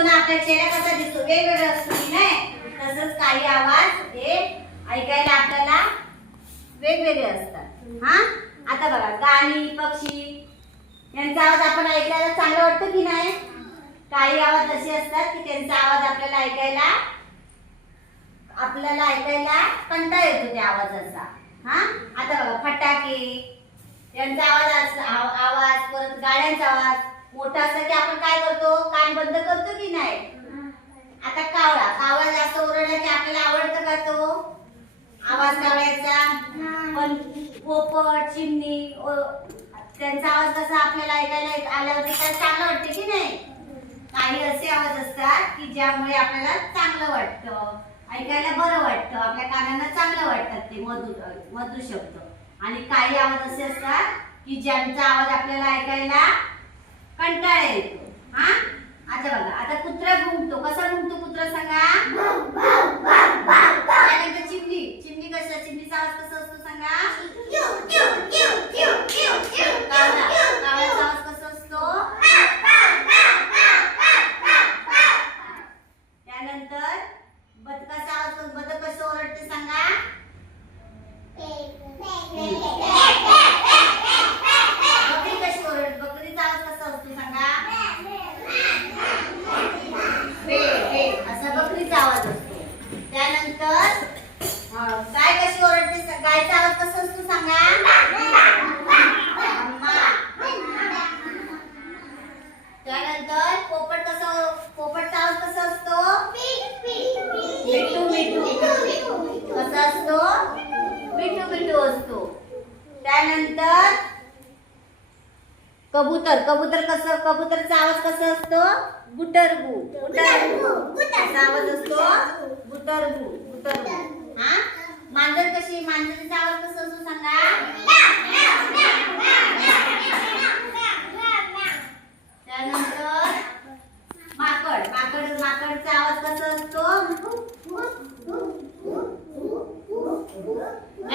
दिसतो ना, आपला चेहरा कसा दिसतो, वेगवेगळा असतो की नाही. तसंच काही आवाज हे ऐकायला आपल्याला वेगवेगळे असतात. हा, आता बघा गाणी, पक्षी यांचा आवाज आपण ऐकायला चांगलं वाटतं की नाही. काही आवाज असे असतात की त्यांचा आवाज आपल्याला ऐकायला कंटाळा येतो त्या आवाजाचा. हा, आता बघा फटाके यांचा आवाज परत गाड्यांचा आवाज मोठा असला की आपण काय करतो, कान बंद करतो की नाही. आता कावळा जास्त ओरडला की आपल्याला आवडतं का तो आवाज कावळ्याचा. पण पोपट, चिमणी त्यांचा आवाज कसा आपल्याला ऐकायला आल्यावरती काय चांगलं वाटतं की नाही. काही असे आवाज असतात की ज्यामुळे आपल्याला चांगलं वाटतं, ऐकायला बरं वाटतं, आपल्या कानांना चांगलं वाटतात ते मधुर शब्द. आणि काही आवाज असे असतात की ज्यांचा आवाज आपल्याला ऐकायला कंटाळा येतो. हा, आता बघा, आता कुत्रा भुंकतो. कसा भुंकतो कुत्रा सांगा. त्यानंतर चिमणी चिमणीचा आवाज कसा असतो सांगा. कावळ्याचा आवाज कसा असतो. त्यानंतर बदकाचा आवाज, बदक कसं ओरडते सांगा. बकरी कशी ओरडते, बकरीचा आवाज कसा असतो सांगा. असा बकरीचा आवाज असतो. त्यानंतर गाय कशी ओरडते, गायचा आवाज कसा असतो सांगा. त्यानंतर पोपटचा आवाज कसा असतो. मिठू कसा असतो. मिठू असतो. त्यानंतर कबूतरचा आवाज कसा असतो. गुटरगू. कसा आवाज असतो. गुटरगू.